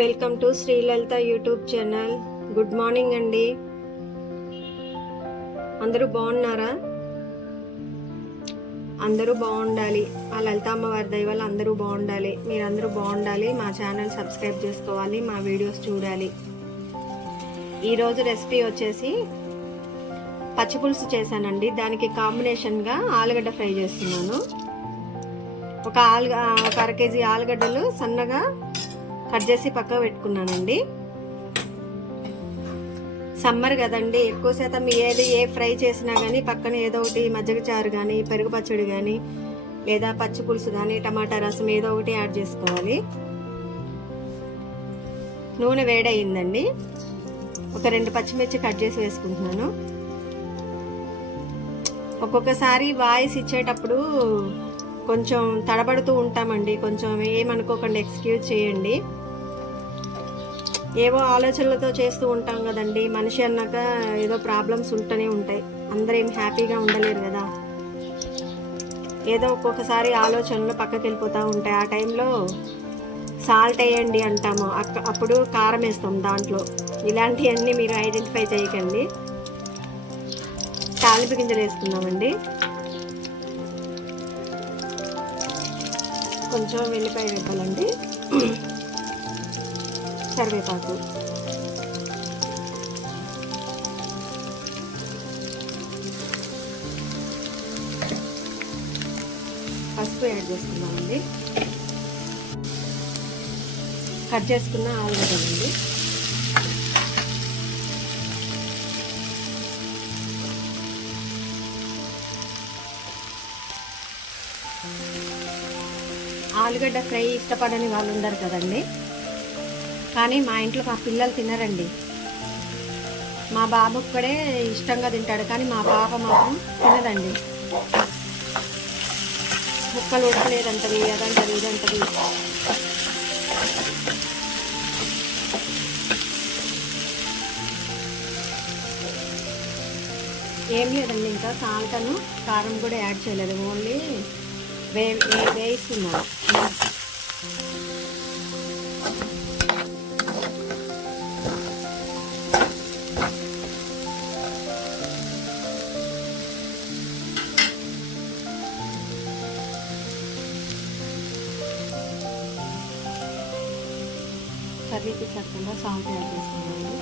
Welcome to Sri Lalitha YouTube channel. Good morning అండి. అందరూ బాగున్నారా? అందరూ బాగుండాలి. ఆ లలిత అమ్మవారి దయ వల్ల అందరూ బాగుండాలి. మీరందరూ బాగుండాలి. మా ఛానల్ సబ్స్క్రైబ్ చేసుకోవాలి, మా వీడియోస్ చూడాలి. ఈరోజు రెసిపీ వచ్చేసి పచ్చిపులుసు చేశానండి. దానికి కాంబినేషన్గా ఆలుగడ్డ ఫ్రై చేస్తున్నాను. ఒక అర కేజీ ఆలుగడ్డలు సన్నగా కట్ చేసి పక్కకు పెట్టుకున్నానండి. సమ్మర్ కదండి, ఎక్కువ శాతం ఏ ఫ్రై చేసినా కానీ పక్కన ఏదో ఒకటి మజ్జిగ చారు కానీ, పెరుగు పచ్చడి కానీ, లేదా పచ్చి పులుసు కానీ, టమాటా రసం ఏదో ఒకటి యాడ్ చేసుకోవాలి. నూనె వేడయిందండి. ఒక 2 పచ్చిమిర్చి కట్ చేసి వేసుకుంటున్నాను. ఒక్కొక్కసారి వాయిస్ ఇచ్చేటప్పుడు కొంచెం తడబడుతూ ఉంటామండి. కొంచెం ఏమనుకోకుండా ఎక్స్క్యూజ్ చేయండి. ఏవో ఆలోచనలతో చేస్తూ ఉంటాం కదండి. మనిషి అన్నాక ఏదో ప్రాబ్లమ్స్ ఉంటూనే ఉంటాయి. అందరూ ఏం హ్యాపీగా ఉండలేరు కదా. ఏదో ఒక్కొక్కసారి ఆలోచనలు పక్కకి వెళ్ళిపోతూ ఉంటాయి. ఆ టైంలో సాల్ట్ వేయండి అంటాము, అప్పుడు కారం వేస్తాం దాంట్లో. ఇలాంటివన్నీ మీరు ఐడెంటిఫై చేయకండి. తాలింపు గింజలు వేసుకుందామండి. కొంచెం వెల్లిపాయ వేపాలండి, కరివేపాకు, పసుపు యాడ్ చేసుకున్నామండి. కట్ చేసుకున్న ఆలుగడ్డలండి. ఆలుగడ్డ ఫ్రై ఇష్టపడని వాళ్ళు ఉండరు కదండి. కానీ మా ఇంట్లో మా పిల్లలు తినరండి. మా బాబు ఒక్కడే ఇష్టంగా తింటాడు, కానీ మా పాప మాత్రం తినదండి. ముక్కలు ఉడకలేదంటది, అదంటది, ఇదంటది. ఏం లేదండి, ఇంకా సాల్ట్ను కారం కూడా యాడ్ చేయలేదు. ఓన్లీ వేయిస్తున్నాను. కర్రీకి సరిపడా సాల్ట్ యాడ్ చేసుకున్నాను.